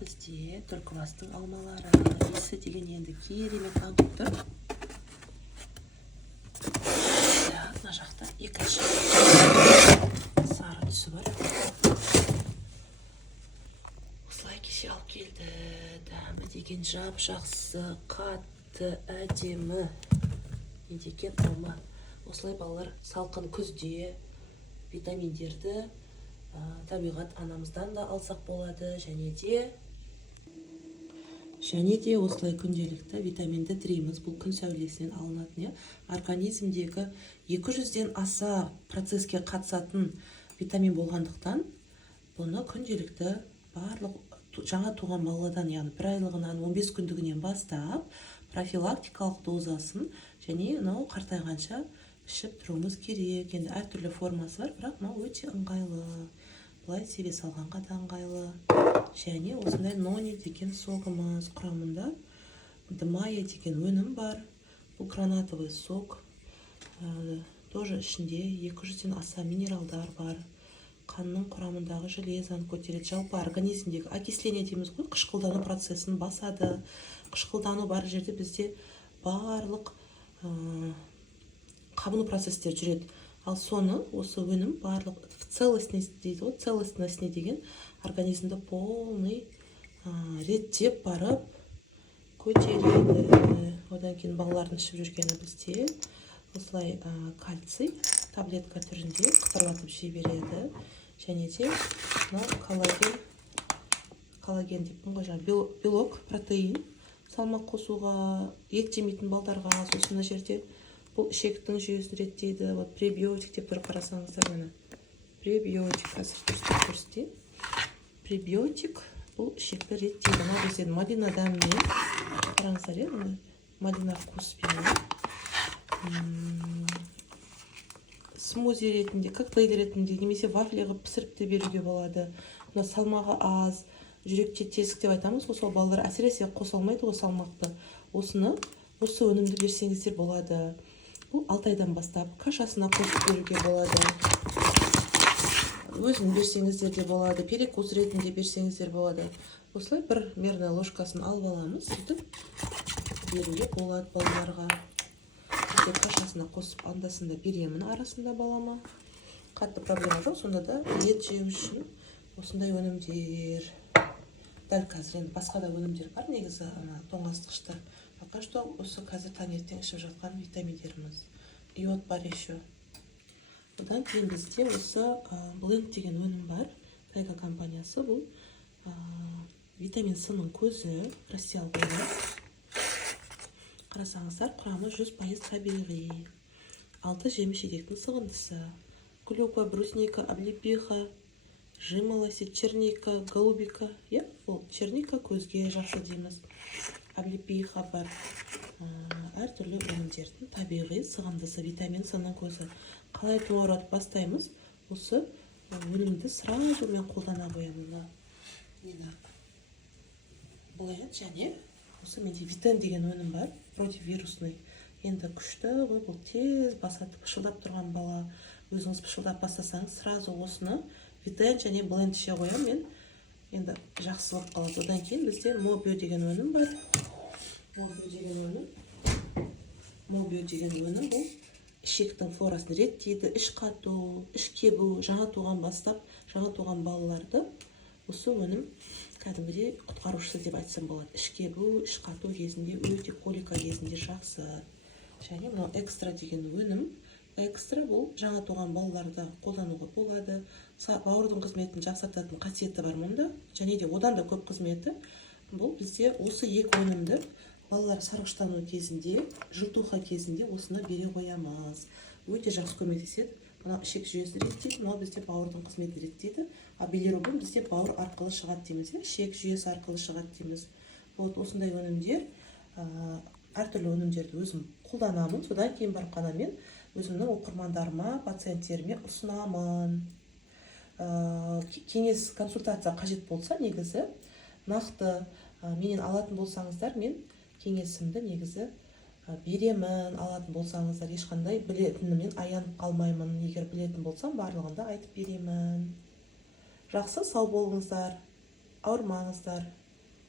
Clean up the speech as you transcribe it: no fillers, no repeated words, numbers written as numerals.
бізде түлкібастың алмалары иісі деген енді керемет аңқып тұр. Мына жақта екінші сары түсі бар. Осылай кеше алып келді. Дәмі деген жап-жақсы, қатты, әдемі. Не деген алма. Осылай балалар салқын күзде витаминдерді табиғат анамыздан да алсақ болады, және де осылай күнделікті витаминді діреміз. Бұл күн сәулесінен алынатын, организмдегі 200-ден аса процеске қатысатын витамин болғандықтан, бұны күнделікті барлық жаңа туған баладан, яғни бір айлығынан 15 күндігінен бастап профилактикалық дозасын және қартайғанша ішіп тұруымыз керек. Енді әртүрлі формасы бар, бірақ өте ыңғайлы. Бұлай себе салғанға да ыңғайлы. Және осындай нони деген согымыз, құрамында дмая деген өнім бар. Бұл гранатовый сок. Тоже ішінде 200-ден аса минералдар бар. Қанның құрамындағы железаны көтереді. Жалпы организмдегі окисление дейміз ғой, қышқылдану процесін басады. Қышқылдану бар жерде бізде барлық қабыну процесстер жүреді. Ал соны осы өнім барлық целостность дейді ғой, целостностіне деген организмді полный реттеп барып көтереді. Одан кейін балалардың ішіп жүргені бізде осылай кальций таблетка түрінде қытырлатып жей береді. Және де коллаген деп белок, протеин салмақ қосуға, ет жемейтін балдарға, сосын жерде бұл ішектің жүйесін реттейді. Пребиотик деп бір қарасаңыздар, мені пребиотик көрсетейін. Пребиотик бұл ішекті реттейді. Бізден малина дәмімен қараңыздар, малина вкуспен. Смузи ретінде, коктейль ретінде, немесе вафли қылып пісіріп те беруге болады. Мына салмағы аз, жүректе тесік деп айтамыз. Осы балалар әсіресе қоса алмайды ғой салмақты. Осы өнімді берсеңіздер болады. Бұл 6 айдан бастап кашасына қосып беруге болады. Өзін берсеңіздер де болады, перекус ретінде берсеңіздер болады. Осылай бір мерная ложкасын алып аламыз, сөйтіп беруге болады балаларға. Кашасына қосып андасында беремін арасында балама. Қатты проблема жоқ, сонда да ет жеу үшін осындай өнімдер. Дәл қазір енді басқа да өнімдер бар, негізі тоңазытқышта. Пока что осы қазір таңертең ішіп жатқан витаминдеріміз. Йод бар еще. Одан кейін бізде осы бленд деген өнім бар. Тайга компаниясы, бұл витамин С-ның көзі, растиал болады. Қарасаңыздар, құрамы 100% табиғи. 6 жеміс-жидектің сығындысы. Клюква, брусника, облепиха, жимолость, черника, голубика. Бұл черника көзге жақсы дейміз. Облепиха бар. Әртүрлі өнімдердің табиғи сығындысы, витамин С-ның көзі. Қалай тоғыратып бастаймыз? Осы өнімді сразу мен қолдана қоямын. Бленд және осы менде витен деген өнім бар, противирусный. Енді күшті ғой, бұл тез басады. Пышылдап тұрған бала, өзіңіз пышылдап бастасаңыз, сразу осыны витен және бленд іше қоям мен. Енді жақсы болып қалады. Одан кейін бізде мобио деген өнім бар. Мобио деген өнім бұл ішектің флорасын реттейді, іш қату, іш кебу, жаңа туған бастап, жаңа туған балаларды осы өнім кәдімгідей құтқарушысы деп айтсам болады. Іш кебу, іш қату кезінде, өте колика кезінде жақсы. Және мынау экстра деген өнім. Экстра бұл жаңа туған балаларды қолдануға болады. Бауырдың қызметін жақсартатын қасиеті бар мұнда. Және де одан да көп қызметі. Бұл бізде осы екі өнімді балалар сарғыштану кезінде, жылтуха кезінде осыны бере қоямыз. Өте жақсы көмектеседі. Мына ішек жүйесін реттейді, мынау бізде бауырдың қызметін реттейді. А билирубин бізде бауыр арқылы шығады дейміз, ішек жүйесі арқылы шығады дейміз. Осындай өнімдер, әртүрлі өнімдерді өзім қолданамын. Содан кейін барып қана мен өзімнің оқырмандарыма, пациенттеріме ұсынамын. Кеңес, консультация қажет болса, негізі нақты менен алатын болсаңыздар, мен кеңесімді негізі беремін. Алатын болсаңыздар, ешқандай білетінімнен аянып қалмаймын. Егер білетін болсам, барлығында айтып беремін. Жақсы, сау болыңыздар, ауырмаңыздар.